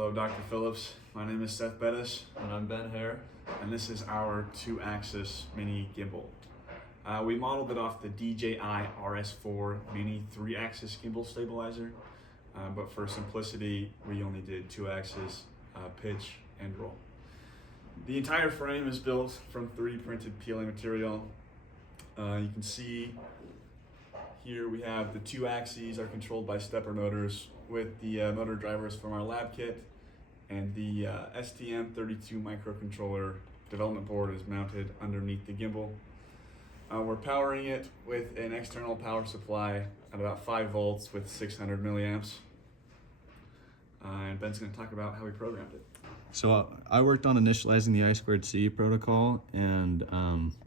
Hello, Dr. Phillips. My name is Seth Bettis. And I'm Ben Hare. And this is our 2-axis mini gimbal. We modeled it off the DJI RS4 mini 3-axis gimbal stabilizer, but for simplicity, we only did 2-axis pitch and roll. The entire frame is built from 3D printed PLA material. You can see here we have the 2 axes are controlled by stepper motors with the motor drivers from our lab kit, and the STM32 microcontroller development board is mounted underneath the gimbal. We're powering it with an external power supply at about 5 volts with 600 milliamps. And Ben's going to talk about how we programmed it. So I worked on initializing the ECE3710 protocol and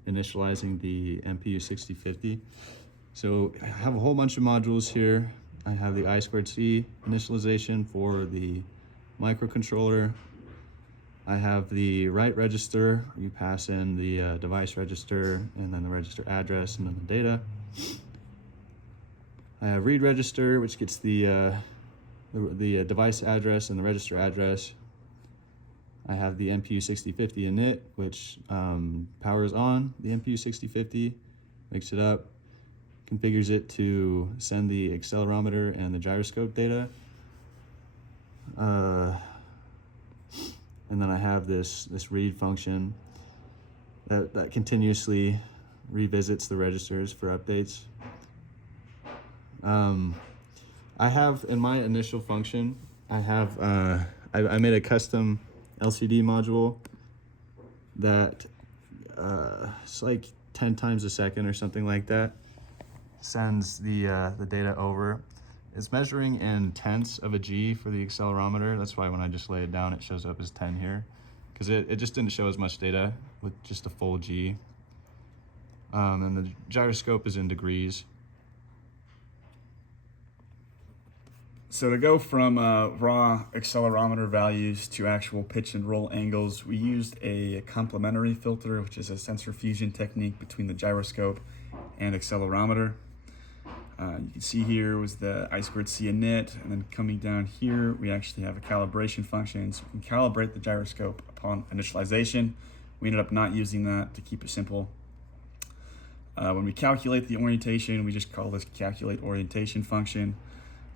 initializing the MPU6050. So I have a whole bunch of modules here. I have the ECE3710 initialization for the microcontroller. I have the write register. You pass in the device register and then the register address and then the data. I have read register, which gets the device address and the register address. I have the MPU6050 init, which powers on the MPU6050, makes it up, configures it to send the accelerometer and the gyroscope data. And then I have this read function that continuously revisits the registers for updates. I have, in my initial function, I have I made a custom LCD module that it's like 10 times a second or something like that, sends the data over. It's measuring in tenths of a G for the accelerometer. That's why when I just lay it down, it shows up as 10 here, because it just didn't show as much data with just a full G. And the gyroscope is in degrees. So to go from raw accelerometer values to actual pitch and roll angles, we used a complementary filter, which is a sensor fusion technique between the gyroscope and accelerometer. You can see here was the ECE3710 init, and then coming down here, we actually have a calibration function, so we can calibrate the gyroscope upon initialization. We ended up not using that to keep it simple. When we calculate the orientation, we just call this calculate orientation function.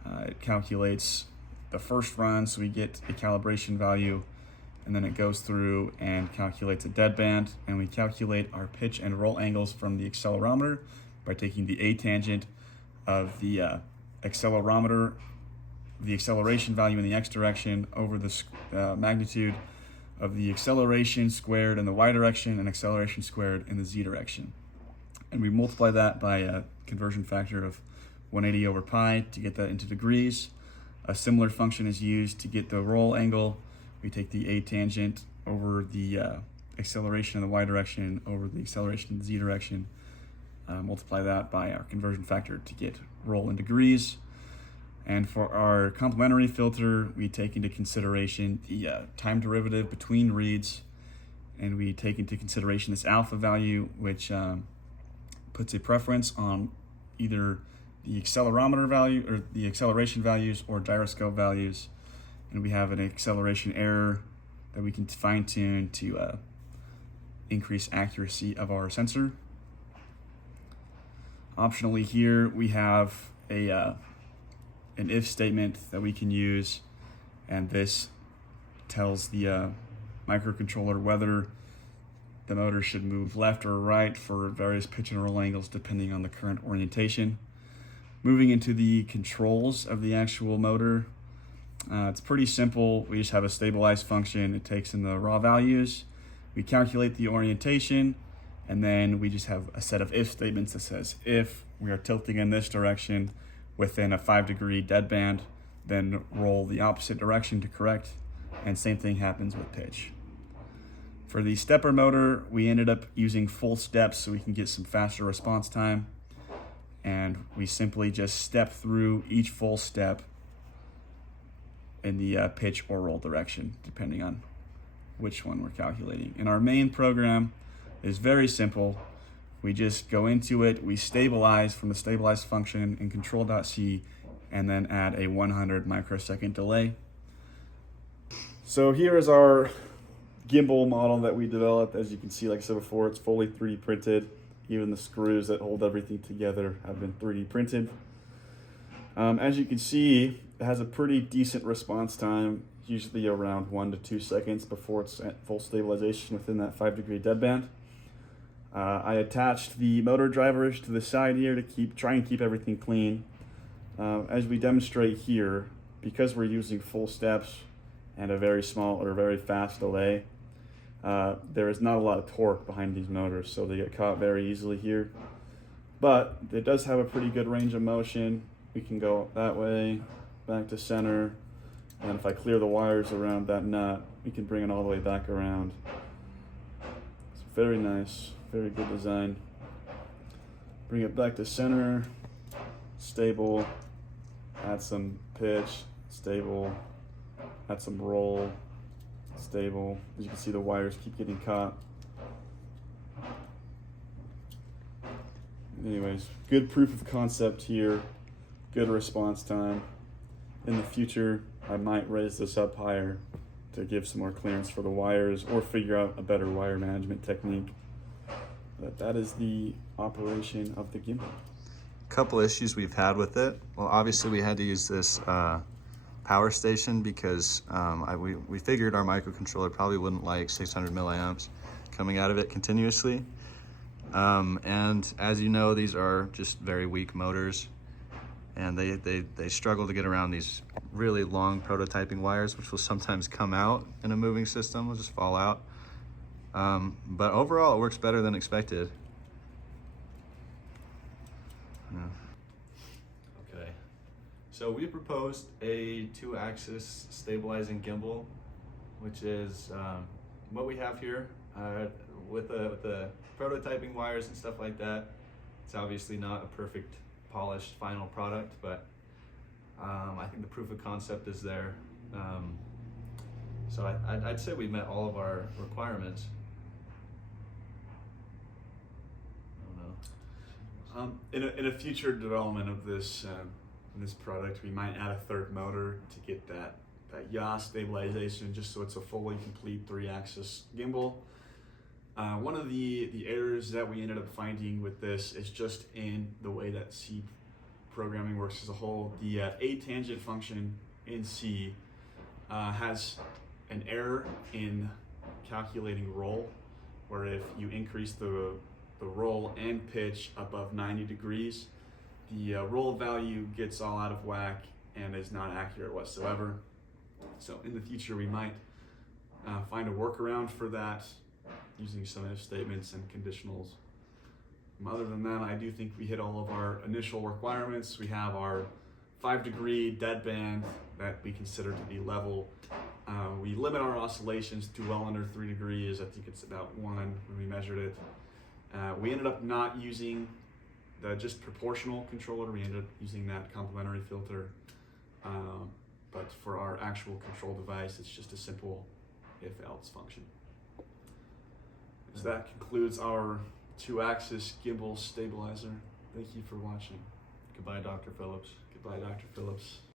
It calculates the first run, so we get a calibration value, and then it goes through and calculates a deadband, and we calculate our pitch and roll angles from the accelerometer by taking the A tangent of the accelerometer, the acceleration value in the X direction, over the magnitude of the acceleration squared in the Y direction and acceleration squared in the Z direction. And we multiply that by a conversion factor of 180 over pi to get that into degrees. A similar function is used to get the roll angle. We take the A tangent over the acceleration in the Y direction over the acceleration in the Z direction, multiply that by our conversion factor to get roll in degrees. And for our complementary filter, we take into consideration the time derivative between reads, and we take into consideration this alpha value, which puts a preference on either the accelerometer value or the acceleration values or gyroscope values. And we have an acceleration error that we can fine tune to increase accuracy of our sensor. Optionally here, we have an if statement that we can use, and this tells the microcontroller whether the motor should move left or right for various pitch and roll angles depending on the current orientation. Moving into the controls of the actual motor, it's pretty simple. We just have a stabilize function. It takes in the raw values. We calculate the orientation, and then we just have a set of if statements that says if we are tilting in this direction within a 5-degree deadband, then roll the opposite direction to correct, and same thing happens with pitch. For the stepper motor, we ended up using full steps so we can get some faster response time, and we simply just step through each full step in the pitch or roll direction, depending on which one we're calculating. And our main program is very simple. We just go into it, we stabilize from the stabilize function in control.c, and then add a 100 microsecond delay. So here is our gimbal model that we developed. As you can see, like I said before, it's fully 3D printed. Even the screws that hold everything together have been 3D printed. As you can see, it has a pretty decent response time, usually around 1 to 2 seconds before it's at full stabilization within that 5-degree deadband. I attached the motor drivers to the side here to try and keep everything clean. As we demonstrate here, because we're using full steps and a very small or very fast delay, there is not a lot of torque behind these motors, so they get caught very easily here. But it does have a pretty good range of motion. We can go that way, back to center, and if I clear the wires around that nut, we can bring it all the way back around. It's very nice, very good design. Bring it back to center, stable, add some pitch, stable, add some roll, stable. As you can see, the wires keep getting caught. Anyways, good proof of concept here, good response time. In the future, I might raise this up higher to give some more clearance for the wires or figure out a better wire management technique. But that is the operation of the gimbal. Couple issues we've had with it. Well, obviously we had to use this power station because we figured our microcontroller probably wouldn't like 600 milliamps coming out of it continuously. And as you know, these are just very weak motors, and they struggle to get around these really long prototyping wires, which will sometimes come out in a moving system, will just fall out. But overall, it works better than expected. Yeah. Okay, so we proposed a 2-axis stabilizing gimbal, which is what we have here with the prototyping wires and stuff like that. It's obviously not a perfect polished final product, but I think the proof of concept is there. So I'd say we met all of our requirements. I don't know. In a future development of this product, we might add a third motor to get that yaw stabilization, just so it's a fully complete 3-axis gimbal. One of the errors that we ended up finding with this is just in the way that C programming works as a whole. The A tangent function in C has an error in calculating roll, where if you increase the roll and pitch above 90 degrees, the roll value gets all out of whack and is not accurate whatsoever. So in the future, we might find a workaround for that using some if statements and conditionals. Other than that, I do think we hit all of our initial requirements. We have our 5-degree deadband that we consider to be level. We limit our oscillations to well under 3 degrees. I think it's about 1 when we measured it. We ended up not using the just proportional controller. We ended up using that complementary filter. But for our actual control device, it's just a simple if-else function. So that concludes our 2-axis gimbal stabilizer. Thank you for watching. Goodbye, Dr. Phillips. Goodbye, Dr. Phillips.